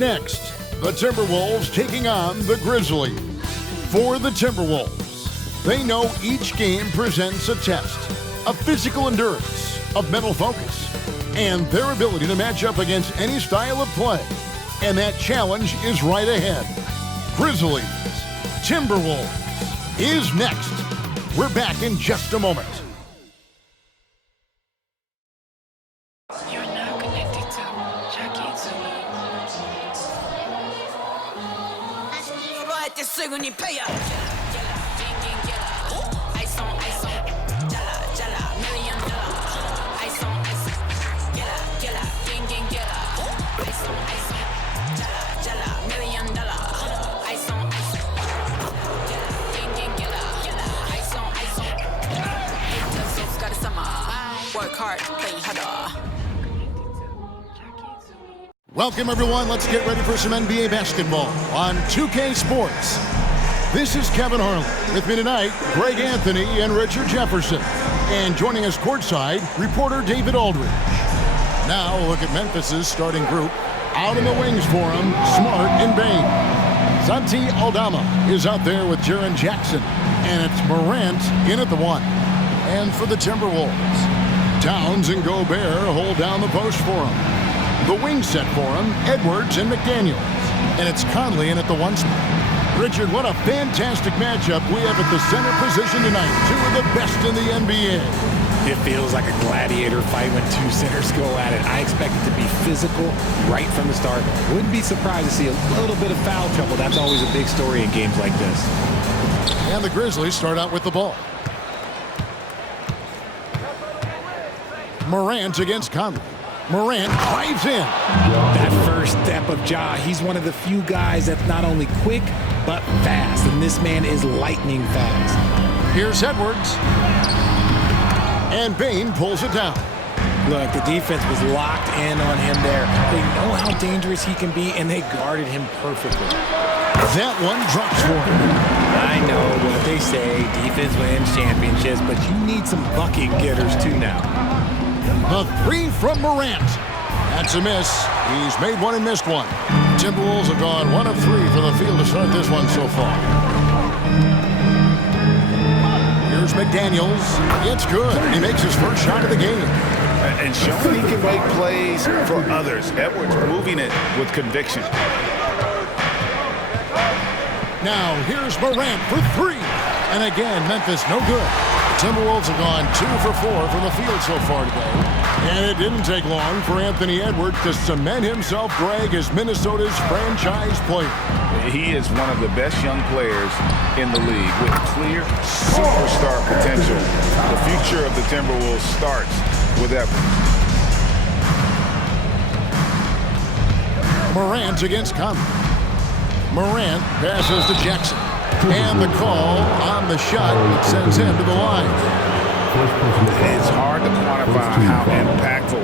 next, the Timberwolves taking on the Grizzlies. For the Timberwolves, they know each game presents a test of physical endurance, of mental focus, and their ability to match up against any style of play. And that challenge is right ahead. Grizzlies, Timberwolves is next. We're back in just a moment. Welcome, everyone. Let's get ready for some NBA basketball on 2K Sports. This is Kevin Harlan. With me tonight, Greg Anthony and Richard Jefferson. And joining us courtside, reporter David Aldridge. Now, a look at Memphis's starting group. Out in the wings for him, Smart and Bain. Santi Aldama is out there with Jaren Jackson. And it's Morant in at the 1. And for the Timberwolves, Towns and Gobert hold down the post for him. The wing set for him, Edwards and McDaniels. And it's Conley in at the 1 spot. Richard, what a fantastic matchup we have at the center position tonight. Two of the best in the NBA. It feels like a gladiator fight when two centers go at it. I expect it to be physical right from the start. Wouldn't be surprised to see a little bit of foul trouble. That's always a big story in games like this. And the Grizzlies start out with the ball. Morant against Conley. Morant drives in. That first step of Ja, he's one of the few guys that's not only quick, but fast. And this man is lightning fast. Here's Edwards. And Bain pulls it down. Look, the defense was locked in on him there. They know how dangerous he can be, and they guarded him perfectly. That one drops for him. I know what they say, defense wins championships, but you need some bucket getters too now. The 3 from Morant. That's a miss. He's made one and missed one. Timberwolves have gone 1 of 3 from the field to start this one so far. Here's McDaniels. It's good. He makes his first shot of the game. And showing he can make plays for others. Edwards moving it with conviction. Now here's Morant for 3. And again, Memphis no good. Timberwolves have gone 2 for 4 from the field so far today. And it didn't take long for Anthony Edwards to cement himself, Greg, as Minnesota's franchise player. He is one of the best young players in the league with clear superstar potential. The future of the Timberwolves starts with Edwards. Morant against Conley. Morant passes to Jackson. And the call on the shot that sends him to the line. It's hard to quantify how impactful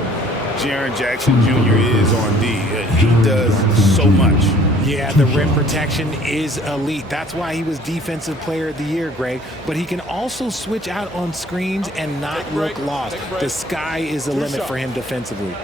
Jaren Jackson Jr. is on D. He does so much. Yeah, the rim protection is elite. That's why he was Defensive Player of the Year, Greg. But he can also switch out on screens and not look lost. The sky is the limit for him defensively.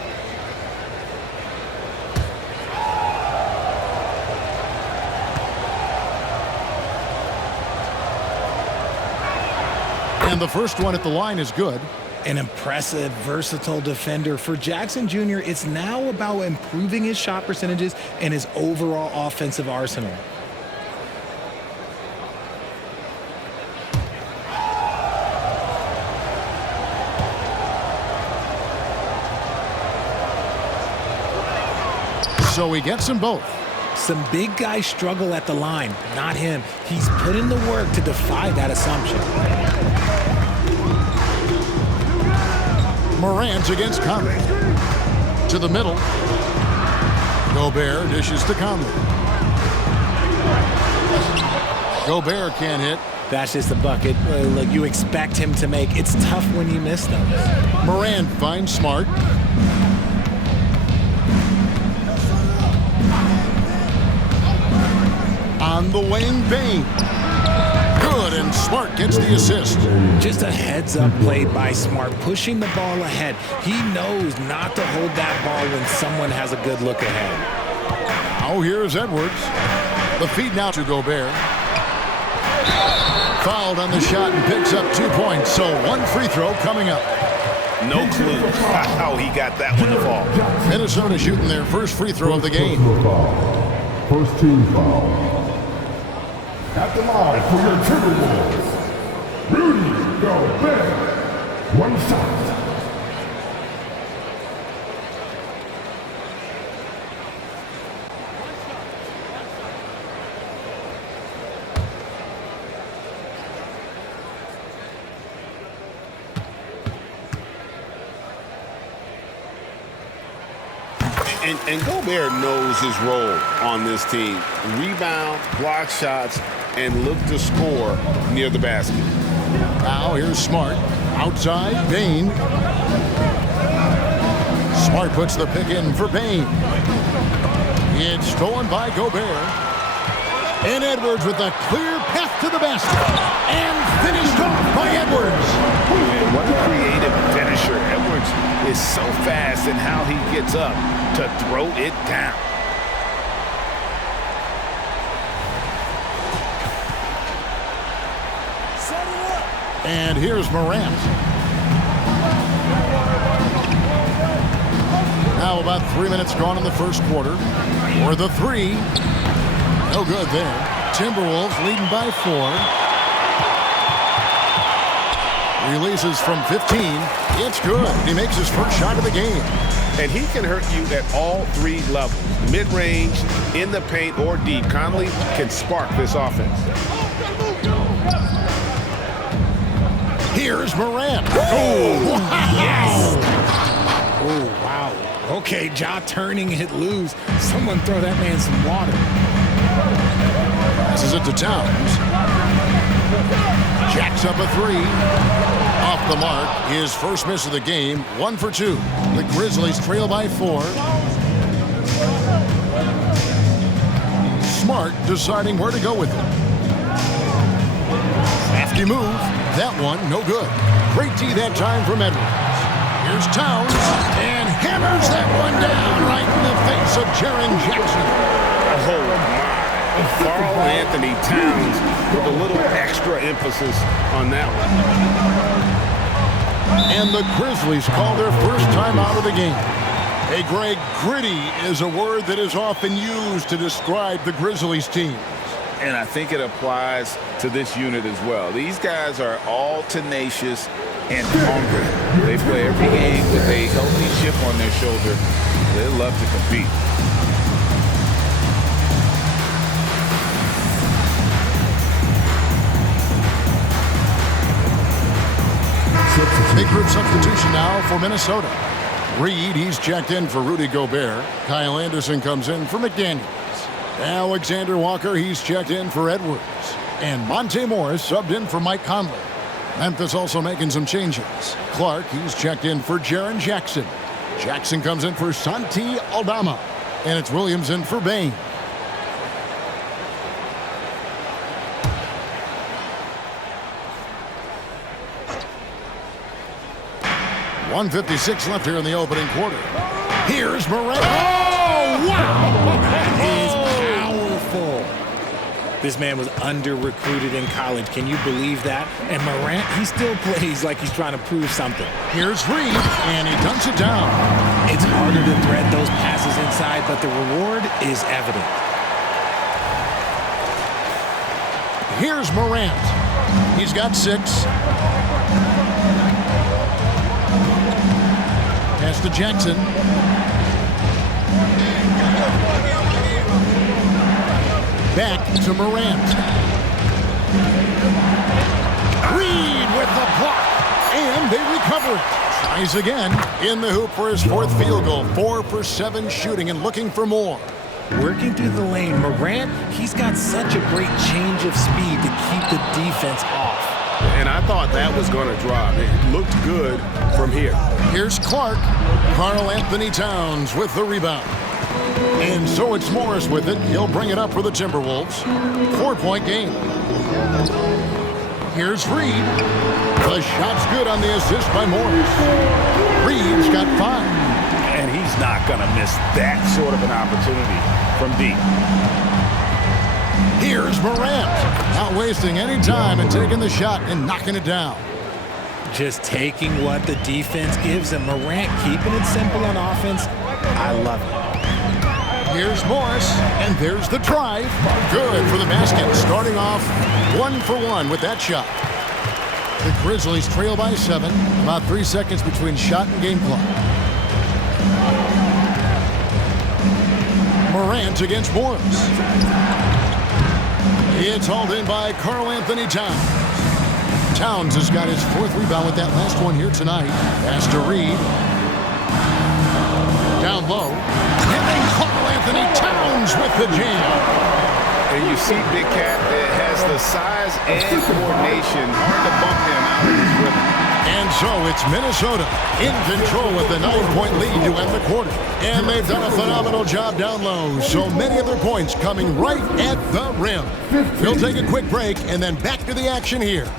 And the first one at the line is good. An impressive, versatile defender. For Jackson Jr., it's now about improving his shot percentages and his overall offensive arsenal. So he gets them both. Some big guys struggle at the line, not him. He's put in the work to defy that assumption. Morant against Conley. To the middle. Gobert dishes to Conley. Gobert can't hit. That's just a bucket. Look, you expect him to make. It's tough when you miss them. Morant finds Smart. On the wing, Bain. Good, and Smart gets the assist. Just a heads-up play by Smart, pushing the ball ahead. He knows not to hold that ball when someone has a good look ahead. Now here's Edwards. The feed now to Gobert. Fouled on the shot and picks up 2 points. So one free throw coming up. No clue how he got that one to fall. Minnesota shooting their first free throw of the game. First team foul. At the line for your Timberwolves, Rudy Gobert. One shot. And Gobert knows his role on this team. Rebound, block shots, and look to score near the basket. Now here's Smart. Outside, Bane. Smart puts the pick in for Bane. It's stolen by Gobert. And Edwards with a clear path to the basket. And finished off by Edwards. Man, what a creative finisher. Edwards is so fast in how he gets up to throw it down. And here's Morant. Now about 3 minutes gone in the first quarter. For the three. No good there. Timberwolves leading by 4. Releases from 15. It's good. He makes his first shot of the game. And he can hurt you at all three levels. Mid-range, in the paint, or deep. Conley can spark this offense. Here's Morant. Oh, yes. Oh, wow. Okay, Ja turning it loose. Someone throw that man some water. Passes it to Towns. Jacks up a three. Off the mark. His first miss of the game. 1 for 2. The Grizzlies trail by 4. Smart deciding where to go with it. Crafty move. That one, no good. Great tee that time from Edwards. Here's Towns, and hammers that one down right in the face of Jaren Jackson. Oh, my. Karl Anthony Towns with a little extra emphasis on that one. And the Grizzlies call their first time out of the game. Hey, Greg, gritty is a word that is often used to describe the Grizzlies team. And I think it applies to this unit as well. These guys are all tenacious and hungry. They play every game with a healthy chip on their shoulder. They love to compete. Big group substitution now for Minnesota. Reed, he's checked in for Rudy Gobert. Kyle Anderson comes in for McDaniels. Alexander Walker, he's checked in for Edwards. And Monte Morris subbed in for Mike Conley. Memphis also making some changes. Clark, he's checked in for Jaren Jackson. Jackson comes in for Santi Aldama. And it's Williams in for Bane. .156 left here in the opening quarter. Here's Morant. Oh, wow! That is powerful. This man was under-recruited in college. Can you believe that? And Morant, he still plays like he's trying to prove something. Here's Reed, and he dunks it down. It's harder to thread those passes inside, but the reward is evident. Here's Morant. He's got 6. Pass to Jackson. Back to Morant. Reed with the block. And they recover it. Tries again. In the hoop for his 4th field goal. 4 for 7 shooting and looking for more. Working through the lane, Morant, he's got such a great change of speed to keep the defense off. And I thought that was going to drop. It looked good from here. Here's Clark. Karl Anthony Towns with the rebound. And so it's Morris with it. He'll bring it up for the Timberwolves. 4-point game. Here's Reed. The shot's good on the assist by Morris. Reed's got 5. And he's not going to miss that sort of an opportunity from deep. Here's Morant. Not wasting any time and taking the shot and knocking it down. Just taking what the defense gives him. Morant keeping it simple on offense. I love it. Here's Morris, and there's the drive. Good for the basket, starting off 1 for 1 with that shot. The Grizzlies trail by 7, about 3 seconds between shot and game clock. Morant against Morris. It's hauled in by Karl Anthony Towns. Towns has got his 4th rebound with that last one here tonight. Pass to Reed. Down low. And then Karl Anthony Towns with the jam. And you see Big Cat that has the size and coordination. Hard to bump him out of his rhythm. And so it's Minnesota in control with the 9-point lead to end the quarter. And they've done a phenomenal job down low. So many of their points coming right at the rim. We'll take a quick break and then back to the action here.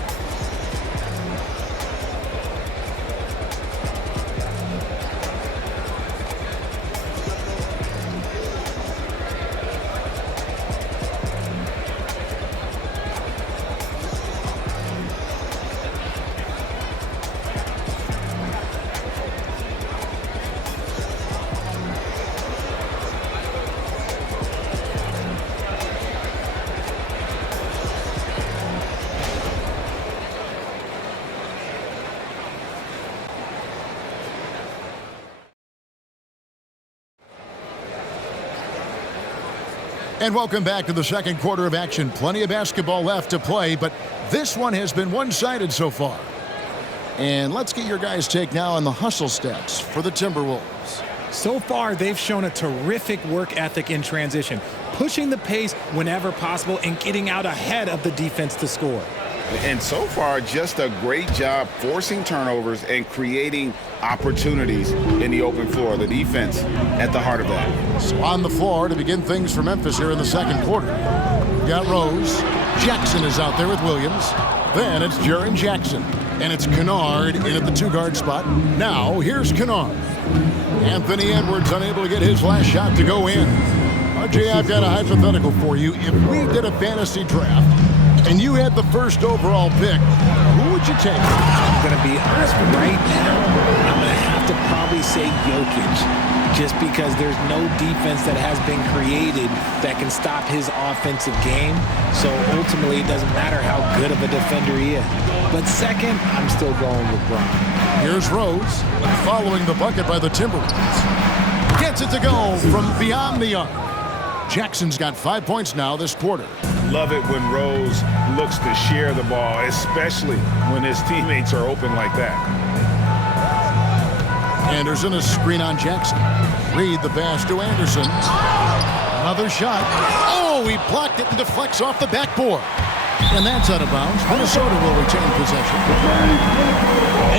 And welcome back to the second quarter of action. Plenty of basketball left to play, but this one has been one-sided so far. And let's get your guys' take now on the hustle stats for the Timberwolves. So far, they've shown a terrific work ethic in transition, pushing the pace whenever possible and getting out ahead of the defense to score. And so far, just a great job forcing turnovers and creating opportunities in the open floor. The defense at the heart of that. So on the floor to begin things for Memphis here in the second quarter. We've got Rose. Jackson is out there with Williams. Then it's Jaren Jackson. And it's Kennard in at the 2-guard spot. Now here's Kennard. Anthony Edwards unable to get his last shot to go in. RJ, I've got a hypothetical for you. If we did a fantasy draft and you had the first overall pick, who would you take? I'm going to be honest, right now, I'm going to have to probably say Jokic, just because there's no defense that has been created that can stop his offensive game. So ultimately, it doesn't matter how good of a defender he is. But second, I'm still going with Bron. Here's Rose, following the bucket by the Timberwolves. Gets it to go from beyond the arc. Jackson's got 5 points now this quarter. Love it when Rose looks to share the ball, especially when his teammates are open like that. Anderson, a screen on Jackson. Reed the pass to Anderson. Another shot. Oh, he blocked it and deflects off the backboard. And that's out of bounds. Minnesota will retain possession.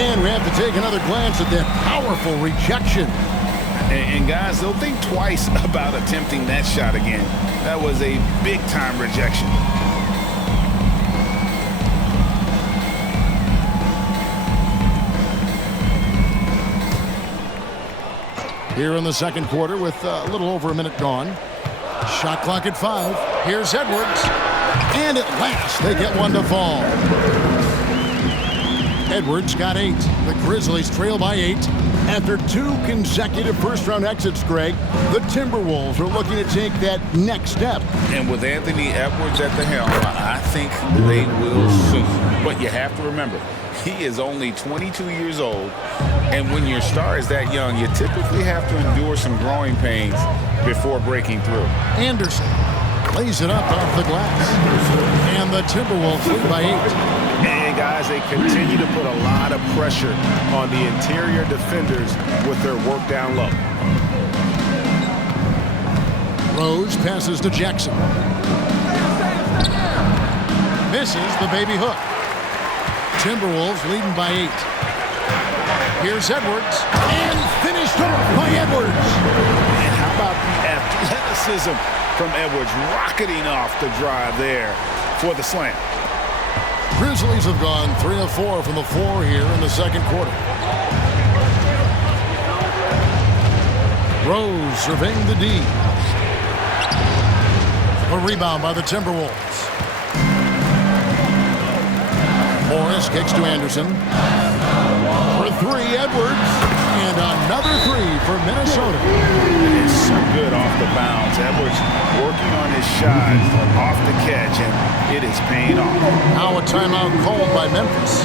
And we have to take another glance at that powerful rejection. And guys, they'll think twice about attempting that shot again. That was a big-time rejection. Here in the second quarter with a little over a minute gone. Shot clock at 5. Here's Edwards. And at last, they get one to fall. Edwards got 8. The Grizzlies trail by 8. After 2 consecutive first-round exits, Greg, the Timberwolves are looking to take that next step. And with Anthony Edwards at the helm, I think they will soon. But you have to remember, he is only 22 years old. And when your star is that young, you typically have to endure some growing pains before breaking through. Anderson lays it up off the glass. And the Timberwolves lead by 8. And guys, they continue to put a lot of pressure on the interior defenders with their work down low. Rose passes to Jackson. Misses the baby hook. Timberwolves leading by 8. Here's Edwards. And finished off by Edwards. And how about the athleticism from Edwards rocketing off the drive there for the slam. Grizzlies have gone 3 of 4 from the floor here in the second quarter. Rose surveying the D. The rebound by the Timberwolves. Morris kicks to Anderson. For three, Edwards. And another three for Minnesota. It is so good off the bounce. Edwards working on his shot off the catch, and it is paying off. Now a timeout called by Memphis.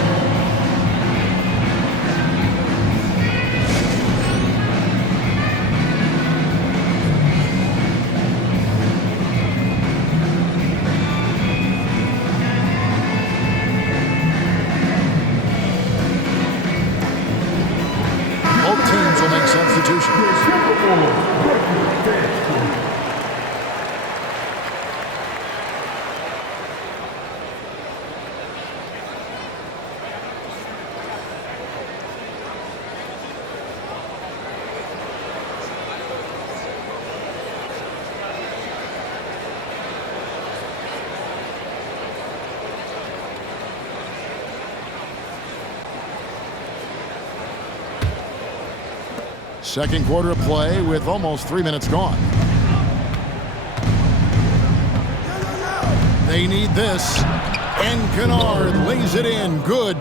Both teams will make substitutions. Second quarter of play with almost 3 minutes gone. They need this. And Kennard lays it in. Good.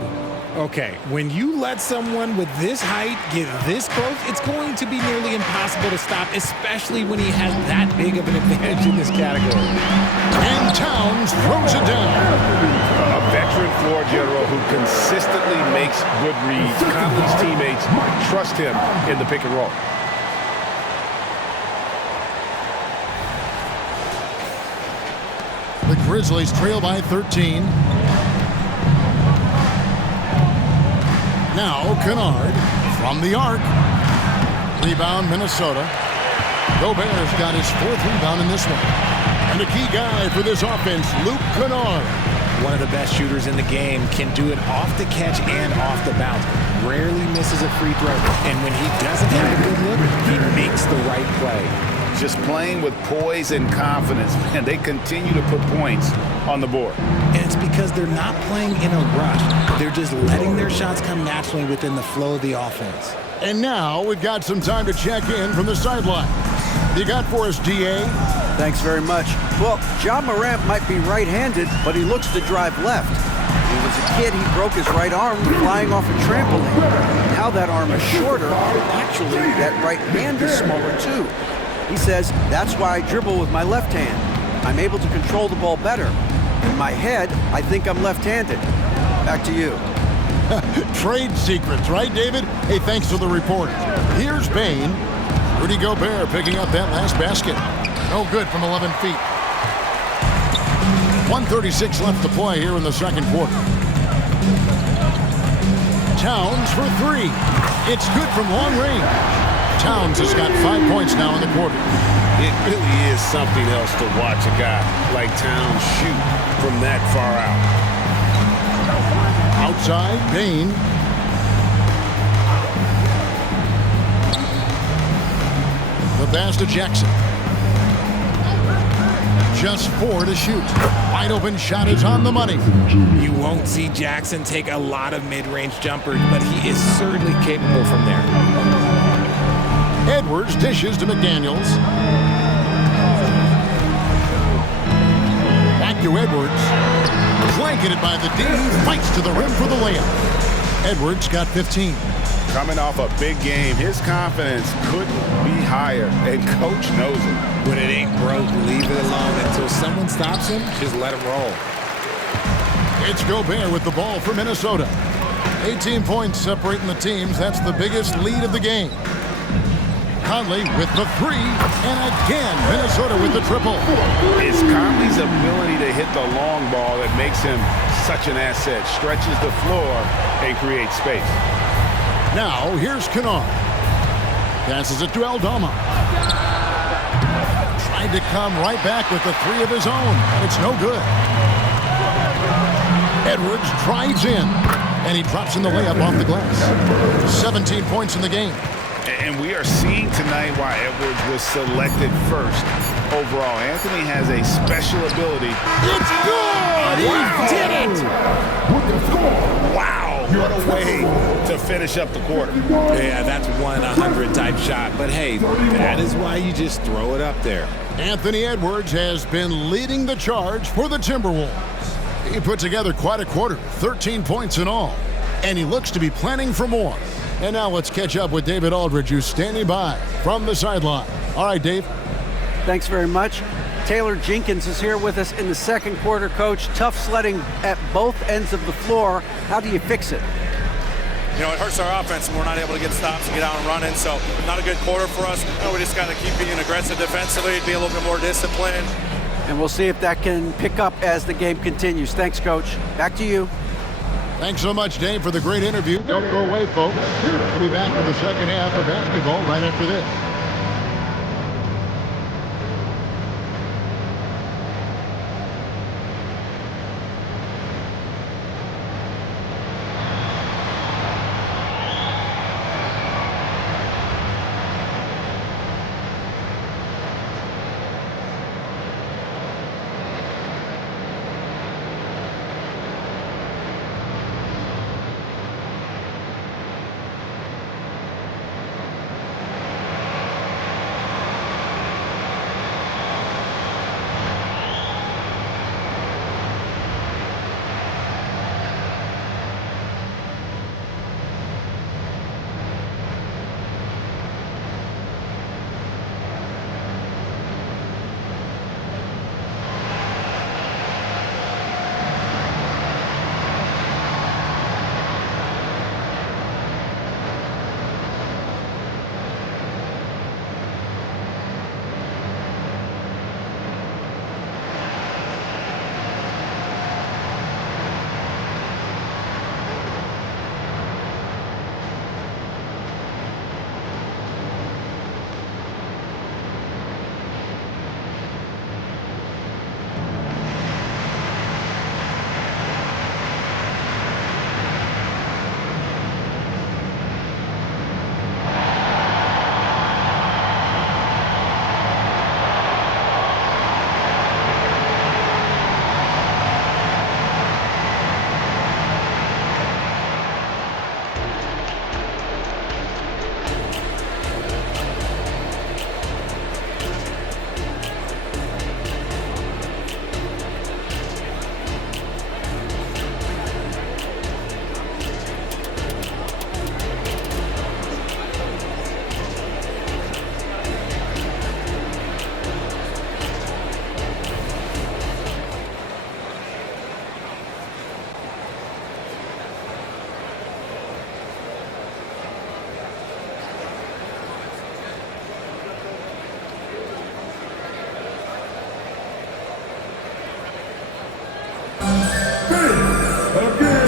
Okay, when you let someone with this height get this close, it's going to be nearly impossible to stop, especially when he has that big of an advantage in this category. And Towns throws it down. A veteran floor general who consistently makes good reads. Conley's teammates trust him in the pick and roll. The Grizzlies trail by 13. Now Kennard from the arc. Rebound Minnesota. Gobert's got his fourth rebound in this one. And a key guy for this offense, Luke Kennard. One of the best shooters in the game, can do it off the catch and off the bounce. Rarely misses a free throw. And when he doesn't have a good look, he makes the right play. Just playing with poise and confidence, and they continue to put points on the board. And it's because they're not playing in a rush. They're just letting their shots come naturally within the flow of the offense. And now we've got some time to check in from the sideline. You got for us, D.A.? Thanks very much. Well, Ja Morant might be right-handed, but he looks to drive left. When he was a kid, he broke his right arm flying off a trampoline. Now that arm is shorter. Actually, that right hand is smaller too. He says, that's why I dribble with my left hand. I'm able to control the ball better. In my head, I think I'm left-handed. Back to you. Trade secrets, right, David? Hey, thanks for the report. Here's Bain. Rudy Gobert picking up that last basket. No good from 11 feet. 1:36 left to play here in the second quarter. Towns for three. It's good from long range. Towns has got 5 points now in the quarter. It really is something else to watch a guy like Towns shoot from that far out. Outside, Bain. The pass to Jackson. Just 4 to shoot. Wide open shot is on the money. You won't see Jackson take a lot of mid-range jumpers, but he is certainly capable from there. Edwards dishes to McDaniels. Back to Edwards. Blanketed by the D. Fights to the rim for the layup. Edwards got 15. Coming off a big game, his confidence couldn't be higher, and coach knows it. When it ain't broke, leave it alone until someone stops him. Just let him roll. It's Gobert with the ball for Minnesota. 18 points separating the teams. That's the biggest lead of the game. Conley with the three, and again, Minnesota with the triple. It's Conley's ability to hit the long ball that makes him such an asset. Stretches the floor and creates space. Now, here's Kennard. Passes it to Aldama. Tried to come right back with the three of his own, but it's no good. Edwards drives in, and he drops in the layup off the glass. 17 points in the game. And we are seeing tonight why Edwards was selected first overall. Anthony has a special ability. It's good! Wow. He did it! Wow. What a way to finish up the quarter. Yeah, that's 1-100 type shot. But hey, that is why you just throw it up there. Anthony Edwards has been leading the charge for the Timberwolves. He put together quite a quarter, 13 points in all. And he looks to be planning for more. And now let's catch up with David Aldridge, who's standing by from the sideline. All right, Dave. Thanks very much. Taylor Jenkins is here with us in the second quarter, Coach. Tough sledding at both ends of the floor. How do you fix it? You know, it hurts our offense when we're not able to get stops and get out and running. So not a good quarter for us. You know, we just got to keep being aggressive defensively, be a little bit more disciplined. And we'll see if that can pick up as the game continues. Thanks, Coach. Back to you. Thanks so much, Dave, for the great interview. Don't go away, folks. We'll be back with the second half of basketball right after this.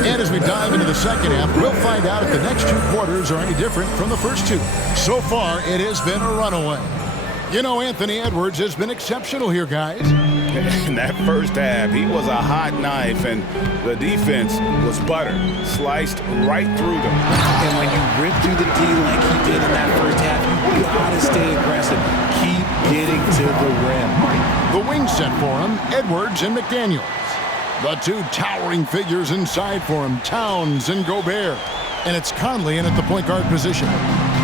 And as we dive into the second half, we'll find out if the next two quarters are any different from the first two. So far, it has been a runaway. You know, Anthony Edwards has been exceptional here, guys. In that first half, he was a hot knife, and the defense was butter, sliced right through them. And when you rip through the D like he did in that first half, you gotta stay aggressive. Keep getting to the rim. The wing set for him, Edwards and McDaniels. The two towering figures inside for him, Towns and Gobert. And it's Conley in at the point guard position.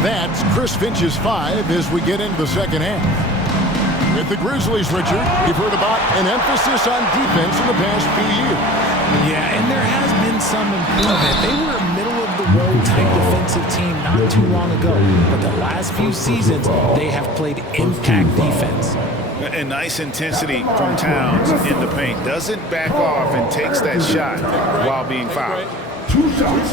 That's Chris Finch's 5 as we get into the second half. With the Grizzlies, Richard, you've heard about an emphasis on defense in the past few years. Yeah, and there has been some improvement. They were a middle-of-the-road type defensive team not too long ago. But the last few seasons, they have played impact defense. And nice intensity from Towns in the paint. Doesn't back off and takes that shot while being fouled. Two shots.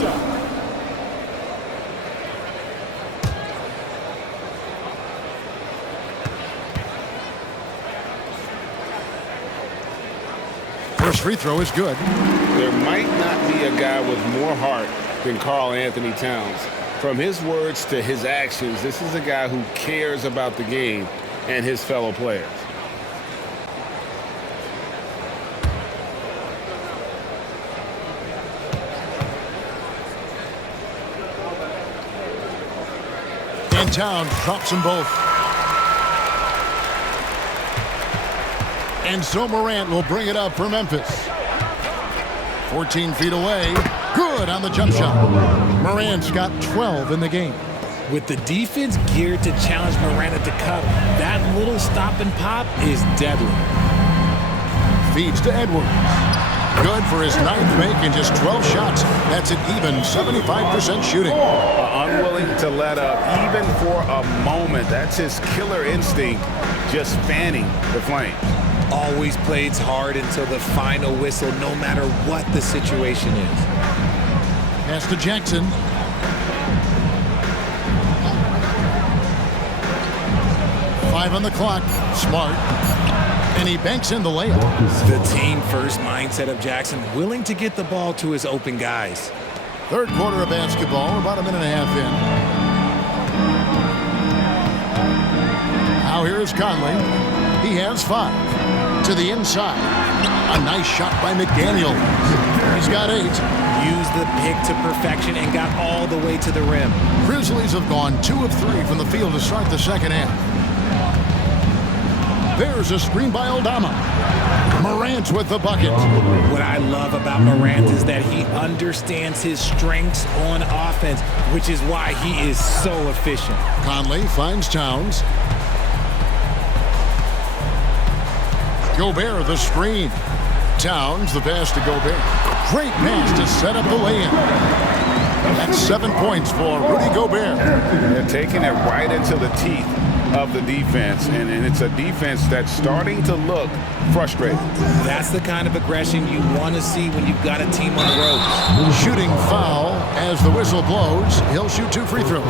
First free throw is good. There might not be a guy with more heart than Karl Anthony Towns. From his words to his actions, this is a guy who cares about the game and his fellow players. And Towns drops them both. And so Morant will bring it up for Memphis. 14 feet away. Good on the jump shot. Morant's got 12 in the game. With the defense geared to challenge Morant at the cup, that little stop and pop is deadly. Feeds to Edwards. Good for his 9th make in just 12 shots. That's an even 75% shooting. Unwilling to let up even for a moment. That's his killer instinct, just fanning the flames. Always plays hard until the final whistle, no matter what the situation is. Pass to Jackson. Five on the clock. Smart. And he banks in the layup. The team-first mindset of Jackson, willing to get the ball to his open guys. Third quarter of basketball, about a minute and a half in. Now here's Conley. He has 5. To the inside. A nice shot by McDaniel. He's got 8. Used the pick to perfection and got all the way to the rim. Grizzlies have gone 2 of 3 from the field to start the second half. There's a screen by Aldama. Morant with the bucket. What I love about Morant is that he understands his strengths on offense, which is why he is so efficient. Conley finds Towns. Gobert the screen. Towns the pass to Gobert. Great pass to set up the lay-in. That's 7 points for Rudy Gobert. They're taking it right into the teeth of the defense, and it's a defense that's starting to look frustrated. That's the kind of aggression you want to see when you've got a team on the ropes. Shooting foul as the whistle blows. He'll shoot 2 free throws.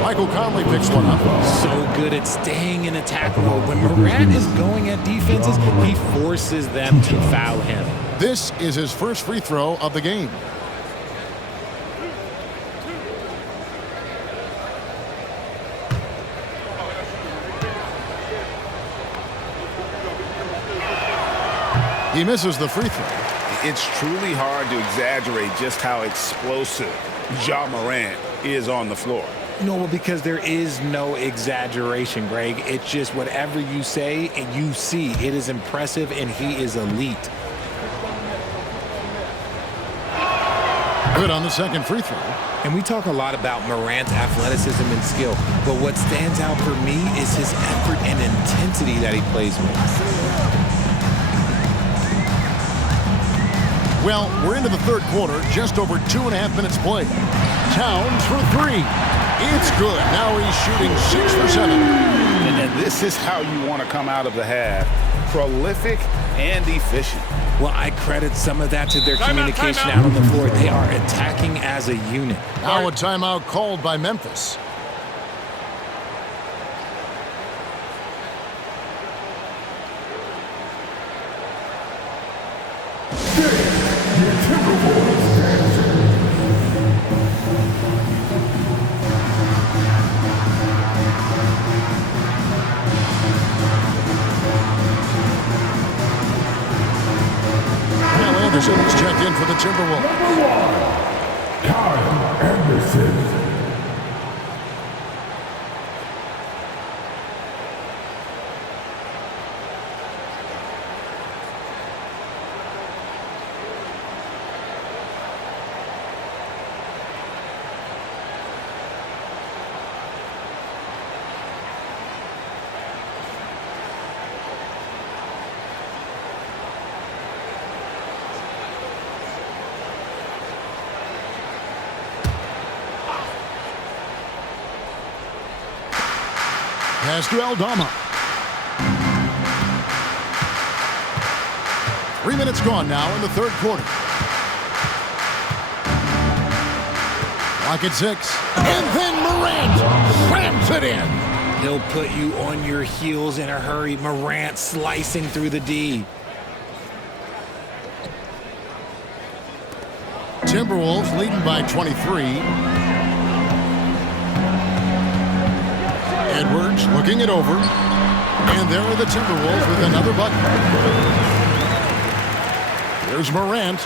Michael Conley picks one up. So good at staying in attack mode. When Morant is going at defenses, he forces them to foul him. This is his first free throw of the game. He misses the free throw. It's truly hard to exaggerate just how explosive Ja Morant is on the floor. No, well, because there is no exaggeration, Greg. It's just whatever you say and you see. It is impressive, and he is elite. Good on the second free throw. And we talk a lot about Morant's athleticism and skill, but what stands out for me is his effort and intensity that he plays with. Well, we're into the third quarter, just over 2.5 minutes played. Towns for 3. It's good. Now he's shooting 6 for 7. And this is how you want to come out of the half. Prolific and efficient. Well, I credit some of that to their communication out on the floor. They are attacking as a unit. Now a timeout called by Memphis. Anderson's checked in for the Timberwolves. Number 1, Kyle Anderson. Pass to Aldama. 3 minutes gone now in the third quarter. Clock at 6. And then Morant slams it in. He'll put you on your heels in a hurry. Morant slicing through the D. Timberwolves leading by 23. Edwards looking it over. And there are the Timberwolves with another bucket. Here's Morant.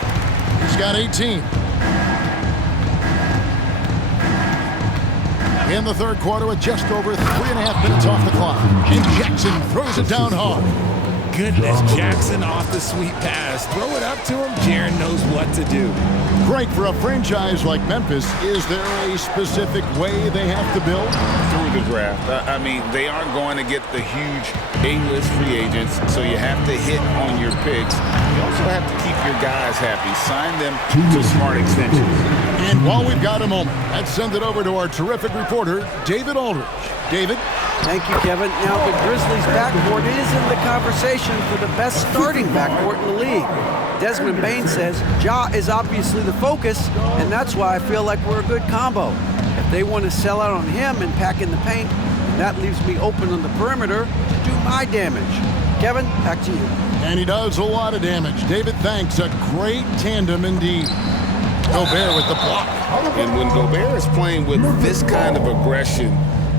He's got 18. In the third quarter with just over 3.5 minutes off the clock. And Jackson throws it down hard. goodness, Jackson off the sweet pass. Throw it up to him. Jaren knows what to do. Greg, for a franchise like Memphis, is there a specific way they have to build? Through the draft. I mean, they aren't going to get the huge A-list free agents, so you have to hit on your picks. You also have to keep your guys happy. Sign them to smart extensions. And while we've got a moment, let's send it over to our terrific reporter, David Aldridge. David? Thank you, Kevin. Now, the Grizzlies' backcourt is in the conversation for the best starting backcourt in the league. Desmond Bain says Ja is obviously the focus, and that's why I feel like we're a good combo. If they want to sell out on him and pack in the paint, that leaves me open on the perimeter to do my damage. Kevin, back to you. And he does a lot of damage. David, thanks. A great tandem indeed. Gobert with the block. And when Gobert is playing with this kind of aggression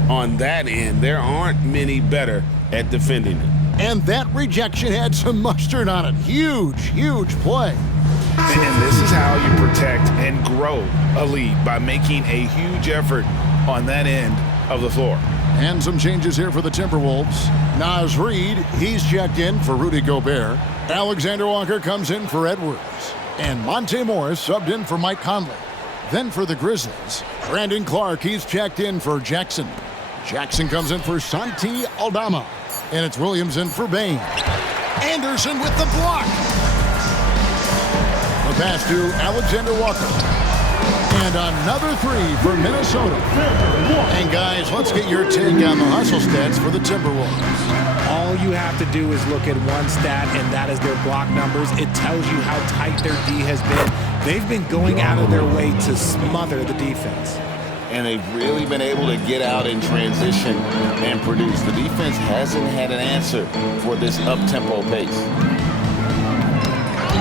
on that end, there aren't many better at defending it. And that rejection had some mustard on it. Huge, huge play. And this is how you protect and grow a lead, by making a huge effort on that end of the floor. And some changes here for the Timberwolves. Naz Reid, he's checked in for Rudy Gobert. Alexander Walker comes in for Edwards. And Monte Morris subbed in for Mike Conley. Then for the Grizzlies, Brandon Clark, he's checked in for Jackson. Jackson comes in for Santi Aldama. And it's Williams in for Bain. Anderson with the block. The pass to Alexander Walker. And another three for Minnesota. And guys, let's get your take on the hustle stats for the Timberwolves. All you have to do is look at one stat, and that is their block numbers. It tells you how tight their D has been. They've been going out of their way to smother the defense. And they've really been able to get out in transition and produce. The defense hasn't had an answer for this up-tempo pace.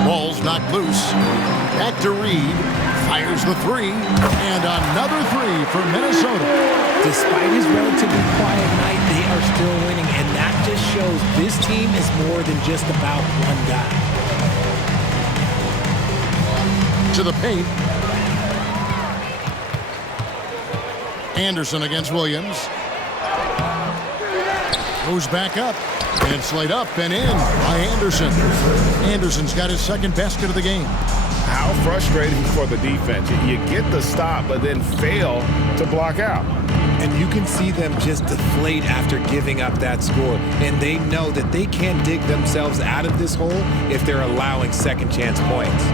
Ball's knocked loose. Back to Reid. Fires the three. And another three for Minnesota. Despite his relatively quiet night, they are still winning. And that just shows this team is more than just about one guy. To the paint. Anderson against Williams. Goes back up. And it's laid up and in by Anderson. Anderson's got his second basket of the game. How frustrating for the defense. You get the stop, but then fail to block out. And you can see them just deflate after giving up that score. And they know that they can't dig themselves out of this hole if they're allowing second chance points.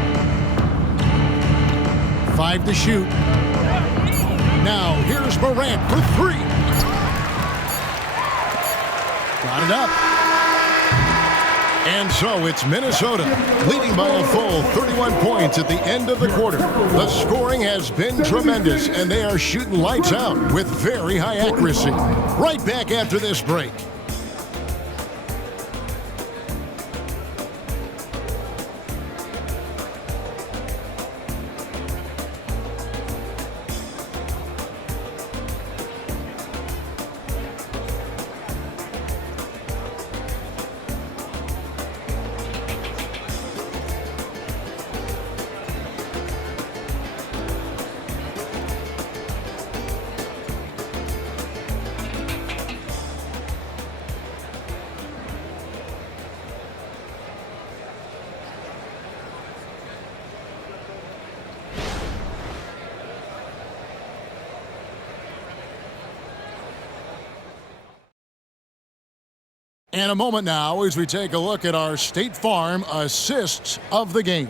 5 to shoot. Now, here's Morant for three. Got it up. And so it's Minnesota leading by a full 31 points at the end of the quarter. The scoring has been tremendous, and they are shooting lights out with very high accuracy. Right back after this break. And a moment now as we take a look at our State Farm assists of the game.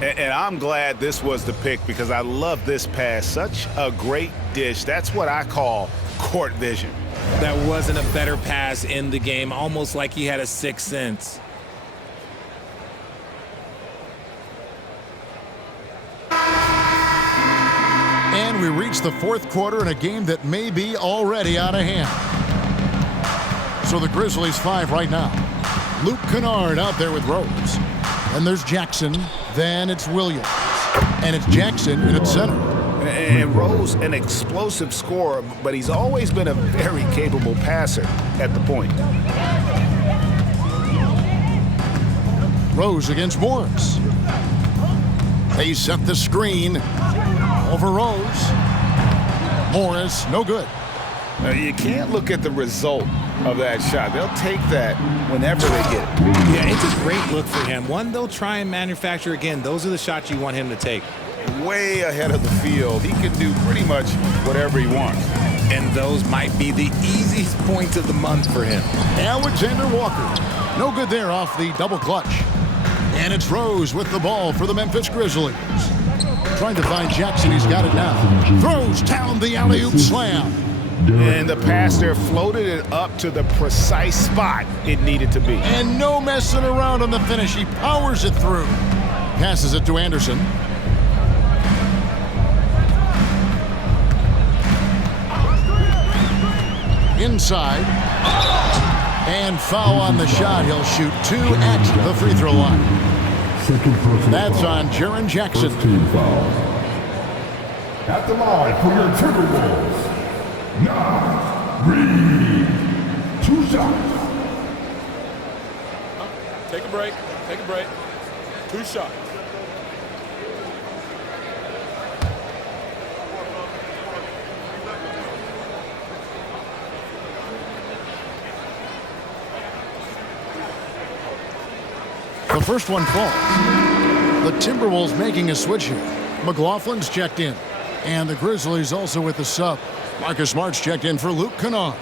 And I'm glad this was the pick because I love this pass. Such a great dish. That's what I call court vision. That wasn't a better pass in the game, almost like he had a sixth sense. And we reach the fourth quarter in a game that may be already out of hand. So the Grizzlies 5 right now. Luke Kennard out there with Rose. And there's Jackson. Then it's Williams. And it's Jackson in its center. And Rose, an explosive scorer, but he's always been a very capable passer at the point. Rose against Morris. They set the screen over Rose. Morris, no good. Now, you can't look at the result of that shot. They'll take that whenever they get it. Yeah, it's a great look for him. One they'll try and manufacture again. Those are the shots you want him to take. Way ahead of the field. He can do pretty much whatever he wants. And those might be the easiest points of the month for him. Alexander Walker. No good there off the double clutch. And it's Rose with the ball for the Memphis Grizzlies. Trying to find Jackson. He's got it now. Throws down the alley-oop slam. And the pass there floated it up to the precise spot it needed to be. And no messing around on the finish. He powers it through. Passes it to Anderson. Inside. And foul on the shot. He'll shoot 2 at the free throw line. That's on Jaren Jackson. Team foul. At the line for your Timberwolves. 9 Reed. 2 shots. Take a break. Take a break. 2 shots. The first one falls. The Timberwolves making a switch here. McLaughlin's checked in. And the Grizzlies also with the sub. Marcus Smart's checked in for Luke Kennard.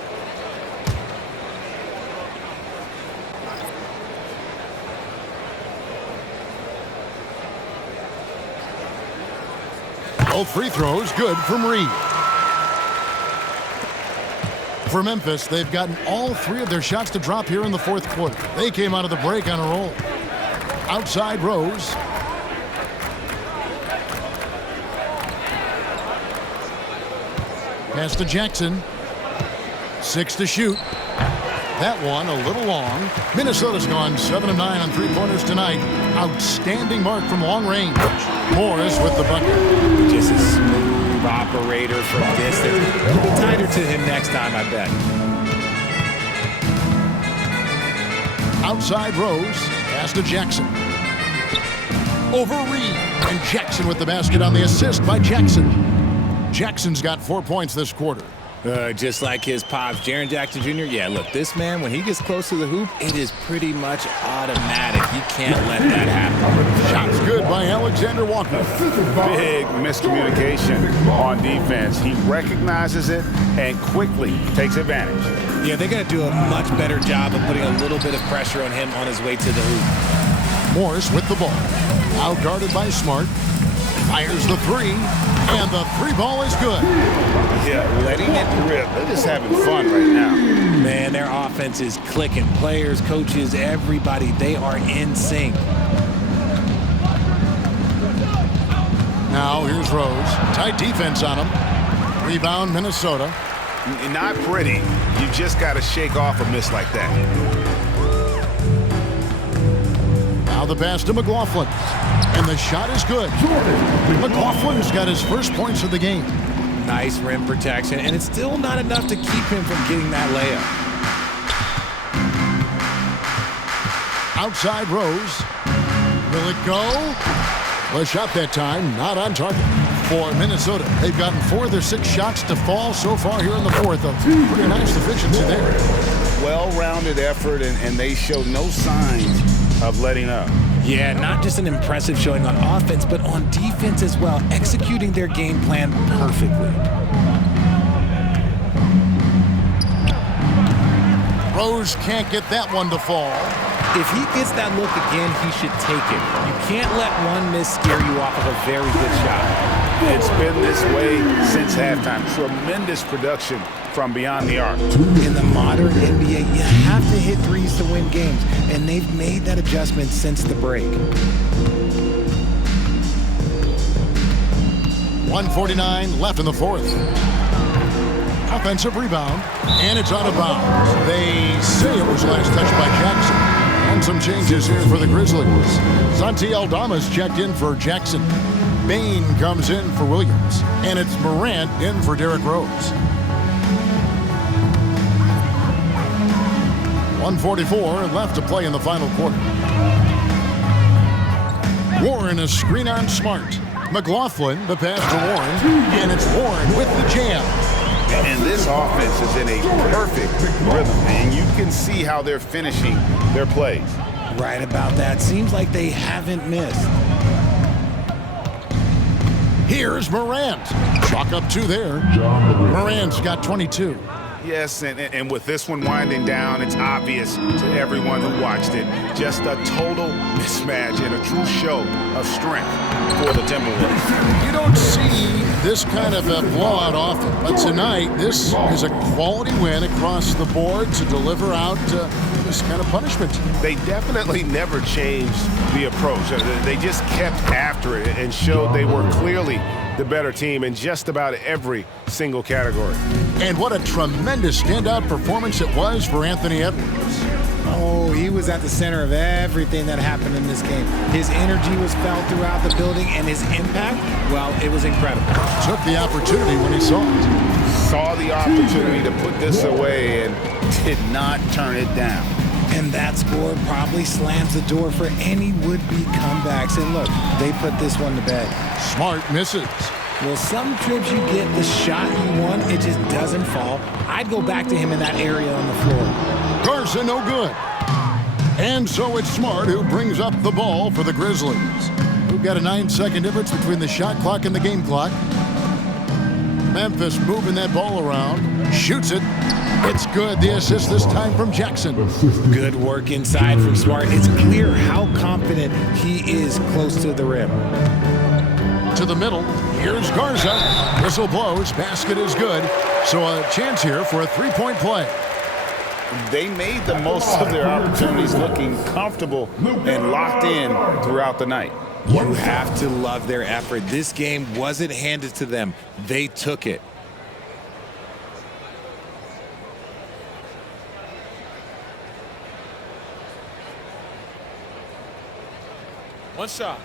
Both free throws good from Reed. For Memphis, they've gotten all 3 of their shots to drop here in the fourth quarter. They came out of the break on a roll. Outside Rose. Pass to Jackson. 6 to shoot. That one a little long. Minnesota's gone 7 of 9 on 3-pointers tonight. Outstanding mark from long range. Morris with the bucket. Just a smooth operator from distance. It'll be tighter to him next time, I bet. Outside Rose. Pass to Jackson. Over Reed. And Jackson with the basket on the assist by Jackson. Jackson's got 4 points this quarter. Just like his pops, Jaren Jackson Jr. Yeah, look, this man, when he gets close to the hoop, it is pretty much automatic. You can't let that happen. Shots good by Alexander Walker. Big miscommunication on defense. He recognizes it and quickly takes advantage. Yeah, they got to do a much better job of putting a little bit of pressure on him on his way to the hoop. Morris with the ball. Out guarded by Smart. Fires the 3. And the 3 ball is good. Yeah, letting it rip. They're just having fun right now. Man, their offense is clicking. Players, coaches, everybody, they are in sync. Now here's Rose. Tight defense on him. Rebound Minnesota. Not pretty. You just got to shake off a miss like that. Now the pass to McLaughlin. And the shot is good. McLaughlin's got his first points of the game. Nice rim protection, and it's still not enough to keep him from getting that layup. Outside Rose. Will it go? The shot that time, not on target. For Minnesota, they've gotten 4 of their 6 shots to fall so far here in the fourth. A pretty nice efficiency there. Well-rounded effort, and they show no signs of letting up. Yeah, not just an impressive showing on offense, but on defense as well, executing their game plan perfectly. Rose can't get that one to fall. If he gets that look again, he should take it. You can't let one miss scare you off of a very good shot. It's been this way since halftime. Tremendous production from beyond the arc. In the modern NBA, you have to hit threes to win games, and they've made that adjustment since the break. 1:49 left in the fourth. Offensive rebound, and it's out of bounds. They say it was last touched by Jackson. And some changes here for the Grizzlies. Santi Aldama's checked in for Jackson. Bain comes in for Williams. And it's Morant in for Derrick Rose. 1:44 left to play in the final quarter. Warren a screen on Smart. McLaughlin, the pass to Warren. And it's Warren with the jam. And this offense is in a perfect rhythm, and you can see how they're finishing their plays. Right about that. Seems like they haven't missed. Here's Morant. Chalk up 2 there. Morant's got 22. Yes, and with this one winding down, it's obvious to everyone who watched it. Just a total mismatch and a true show of strength for the Timberwolves. You don't see this kind of a blowout often, but tonight this is a quality win across the board to deliver out this kind of punishment. They definitely never changed the approach. They just kept after it and showed they were clearly the better team in just about every single category. And what a tremendous standout performance it was for Anthony Edwards. Oh, he was at the center of everything that happened in this game. His energy was felt throughout the building, and his impact, well, it was incredible. Took the opportunity when he saw it. Saw the opportunity to put this away and did not turn it down. And that score probably slams the door for any would-be comebacks. And look, they put this one to bed. Smart misses. Well, some trips you get the shot you want, it just doesn't fall. I'd go back to him in that area on the floor. Garza no good. And so it's Smart who brings up the ball for the Grizzlies. We've got a 9-second difference between the shot clock and the game clock. Memphis moving that ball around. Shoots it. It's good. The assist this time from Jackson. Good work inside from Smart. It's clear how confident he is close to the rim. To the middle. Here's Garza. Whistle blows. Basket is good. So a chance here for a three-point play. They made the most of their opportunities, looking comfortable and locked in throughout the night. You have to love their effort. This game wasn't handed to them. They took it. One shot.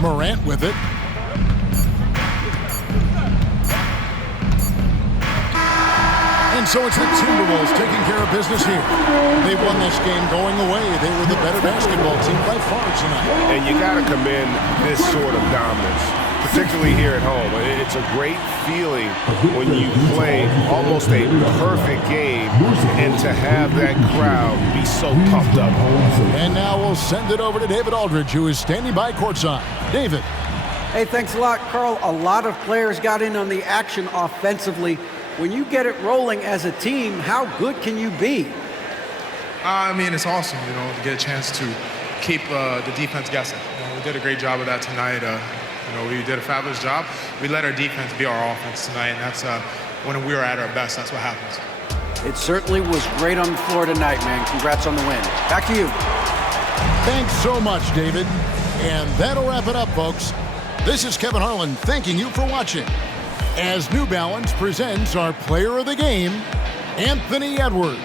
Morant with it. And so it's the Timberwolves taking care of business here. They won this game going away. They were the better basketball team by far tonight. And you got to commend this sort of dominance, particularly here at home. It's a great feeling when you play almost a perfect game and to have that crowd be so pumped up. And now we'll send it over to David Aldridge, who is standing by courtside. David. Hey, thanks a lot, Carl. A lot of players got in on the action offensively. When you get it rolling as a team, how good can you be? I mean, it's awesome, to get a chance to keep the defense guessing. We did a great job of that tonight. We did a fabulous job. We let our defense be our offense tonight, and that's when we were at our best, that's what happens. It certainly was great on the floor tonight, man. Congrats on the win. Back to you. Thanks so much, David. And that'll wrap it up, folks. This is Kevin Harlan thanking you for watching as New Balance presents our player of the game, Anthony Edwards.